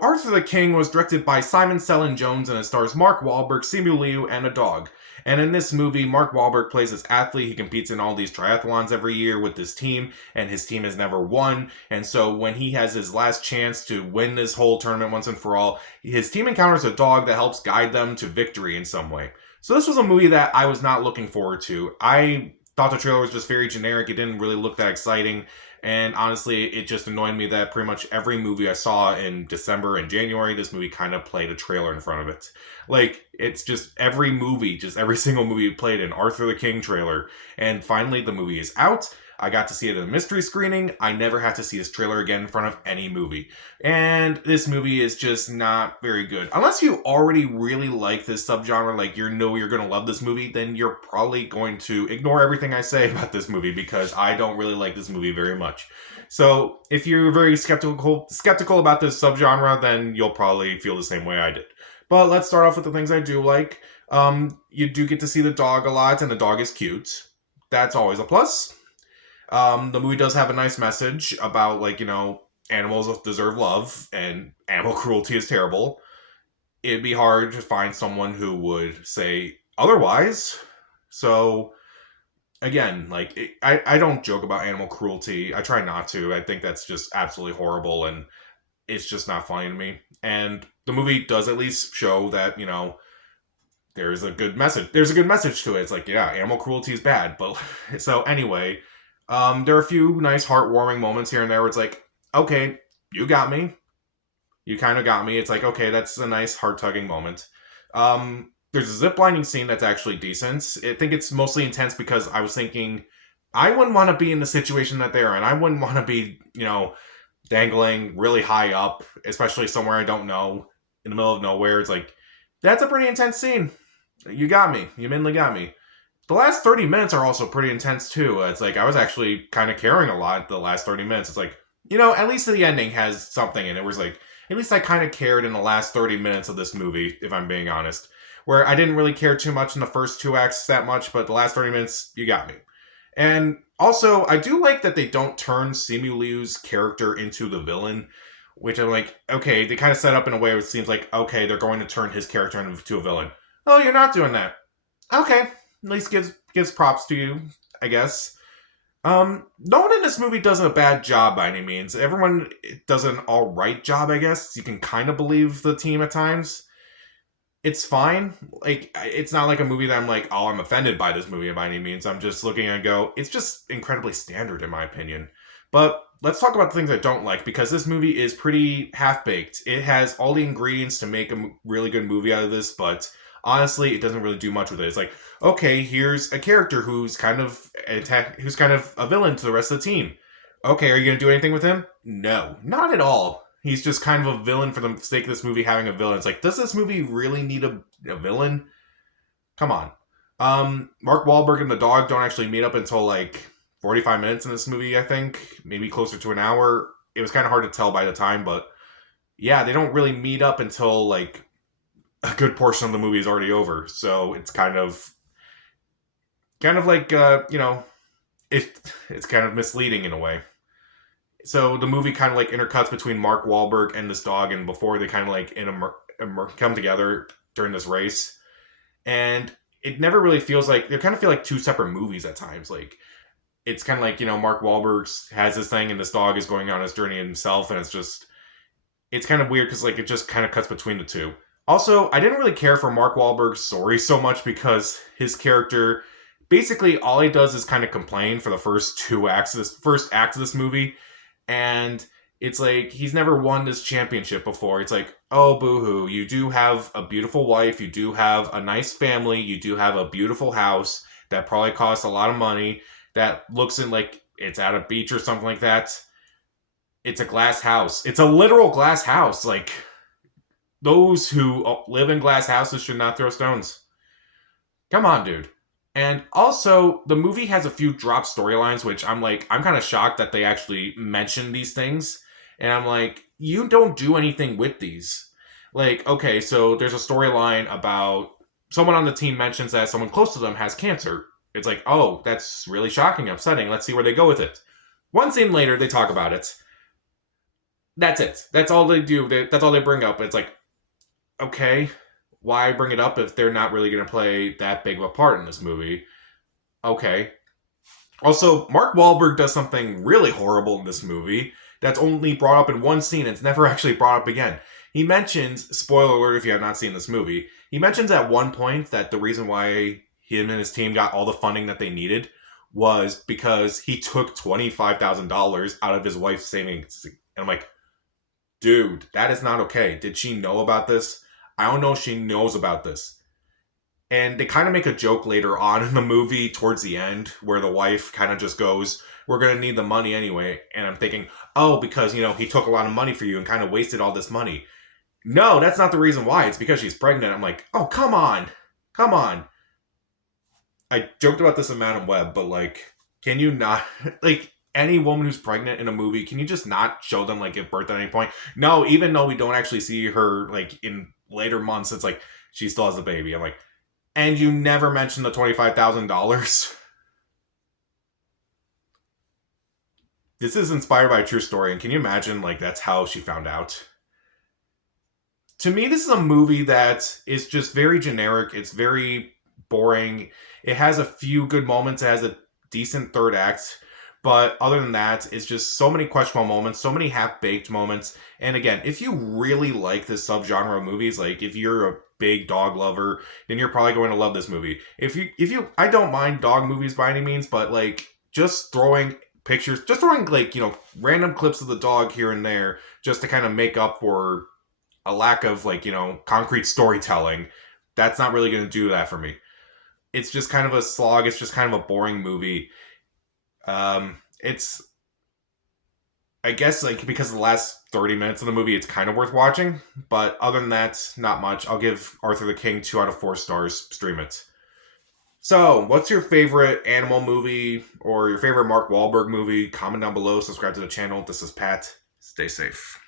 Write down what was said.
Arthur the King was directed by Simon Sellin Jones and it stars Mark Wahlberg, Simu Liu, and a dog. And in this movie, Mark Wahlberg plays this athlete. He competes in all these triathlons every year with this team, and his team has never won. And so when he has his last chance to win this whole tournament once and for all, his team encounters a dog that helps guide them to victory in some way. So this was a movie that I was not looking forward to. I thought the trailer was just very generic. It didn't really look that exciting. And honestly, it just annoyed me that pretty much every movie I saw in December and January, this movie kind of played a trailer in front of it. Like, it's just every movie, just every single movie played an Arthur the King trailer. And finally, the movie is out. I got to see it in a mystery screening. I never had to see this trailer again in front of any movie. And this movie is just not very good. Unless you already really like this subgenre, like you know you're going to love this movie, then you're probably going to ignore everything I say about this movie because I don't really like this movie very much. So if you're very skeptical about this subgenre, then you'll probably feel the same way I did. But let's start off with the things I do like. You do get to see the dog a lot, and the dog is cute. That's always a plus. The movie does have a nice message about, like, you know, animals deserve love and animal cruelty is terrible. It'd be hard to find someone who would say otherwise. So, again, like, I don't joke about animal cruelty. I try not to. I think that's just absolutely horrible and it's just not funny to me. And the movie does at least show that, you know, there's a good message. There's a good message to it. It's like, yeah, animal cruelty is bad. But, so anyway... there are a few nice heartwarming moments here and there where it's like, okay, you got me. You kind of got me. It's like, okay, that's a nice heart-tugging moment. There's a ziplining scene that's actually decent. I think it's mostly intense because I was thinking, I wouldn't want to be in the situation that they're in. I wouldn't want to be, you know, dangling really high up, especially somewhere I don't know, in the middle of nowhere. It's like, that's a pretty intense scene. You got me. You mainly got me. The last 30 minutes are also pretty intense, too. It's like, I was actually kind of caring a lot the last 30 minutes. It's like, you know, at least the ending has something, and it was like, at least I kind of cared in the last 30 minutes of this movie, if I'm being honest. Where I didn't really care too much in the first two acts that much, but the last 30 minutes, you got me. And also, I do like that they don't turn Simu Liu's character into the villain, which I'm like, okay, they kind of set up in a way where it seems like, okay, they're going to turn his character into a villain. Oh, you're not doing that. Okay. At least gives props to you, I guess. No one in this movie does a bad job by any means. Everyone does an alright job, I guess. You can kind of believe the team at times. It's fine. Like, it's not like a movie that I'm like, oh, I'm offended by this movie by any means. I'm just looking and go, it's just incredibly standard in my opinion. But let's talk about the things I don't like, because this movie is pretty half-baked. It has all the ingredients to make a really good movie out of this, but honestly, it doesn't really do much with it. It's like, okay, here's a character who's kind of a villain to the rest of the team. Okay, are you going to do anything with him? No, not at all. He's just kind of a villain for the sake of this movie having a villain. It's like, does this movie really need a villain? Come on. Mark Wahlberg and the dog don't actually meet up until like 45 minutes in this movie, I think. Maybe closer to an hour. It was kind of hard to tell by the time, but yeah, they don't really meet up until like a good portion of the movie is already over. So it's kind of like, you know, it's kind of misleading in a way. So the movie kind of like intercuts between Mark Wahlberg and this dog, and before they kind of like come together during this race. And it never really feels like, they kind of feel like two separate movies at times. Like, it's kind of like, you know, Mark Wahlberg has this thing and this dog is going on his journey himself, and it's kind of weird because like it just kind of cuts between the two. Also, I didn't really care for Mark Wahlberg's story so much because his character, basically all he does is kind of complain for the first act of this movie. And it's like, he's never won this championship before. It's like, oh, boo-hoo, you do have a beautiful wife, you do have a nice family, you do have a beautiful house that probably costs a lot of money, that looks in like it's at a beach or something like that. It's a glass house. It's a literal glass house. Like, those who live in glass houses should not throw stones. Come on, dude. And also, the movie has a few drop storylines, which I'm kind of shocked that they actually mention these things. And I'm like, you don't do anything with these. Like, okay, so there's a storyline about someone on the team mentions that someone close to them has cancer. It's like, oh, that's really shocking, upsetting. Let's see where they go with it. One scene later, they talk about it. That's it. That's all they do. That's all they bring up. It's like, okay, why bring it up if they're not really going to play that big of a part in this movie? Okay. Also, Mark Wahlberg does something really horrible in this movie that's only brought up in one scene. It's never actually brought up again. He mentions, spoiler alert if you have not seen this movie, he mentions at one point that the reason why him and his team got all the funding that they needed was because he took $25,000 out of his wife's savings. And I'm like, dude, that is not okay. Did she know about this? I don't know if she knows about this. And they kind of make a joke later on in the movie towards the end where the wife kind of just goes, we're going to need the money anyway. And I'm thinking, oh, because, he took a lot of money for you and kind of wasted all this money. No, that's not the reason why. It's because she's pregnant. I'm like, oh, come on. Come on. I joked about this in Madam Web, but can you not, any woman who's pregnant in a movie, can you just not show them, give birth at any point? No, even though we don't actually see her, in later months, it's like, she still has a baby. I'm like, and you never mentioned the $25,000. This is inspired by a true story, and can you imagine, that's how she found out? To me, this is a movie that is just very generic. It's very boring. It has a few good moments. It has a decent third act. But other than that, it's just so many questionable moments, so many half-baked moments. And again, if you really like this subgenre of movies, if you're a big dog lover, then you're probably going to love this movie. If you I don't mind dog movies by any means, but just throwing pictures, just throwing random clips of the dog here and there just to kind of make up for a lack of concrete storytelling, that's not really going to do that for me. It's just kind of a slog. It's just kind of a boring movie. It's, I guess, because of the last 30 minutes of the movie, it's kind of worth watching. But other than that, not much. I'll give Arthur the King 2 out of 4 stars. Stream it. So, what's your favorite animal movie or your favorite Mark Wahlberg movie? Comment down below. Subscribe to the channel. This is Pat. Stay safe.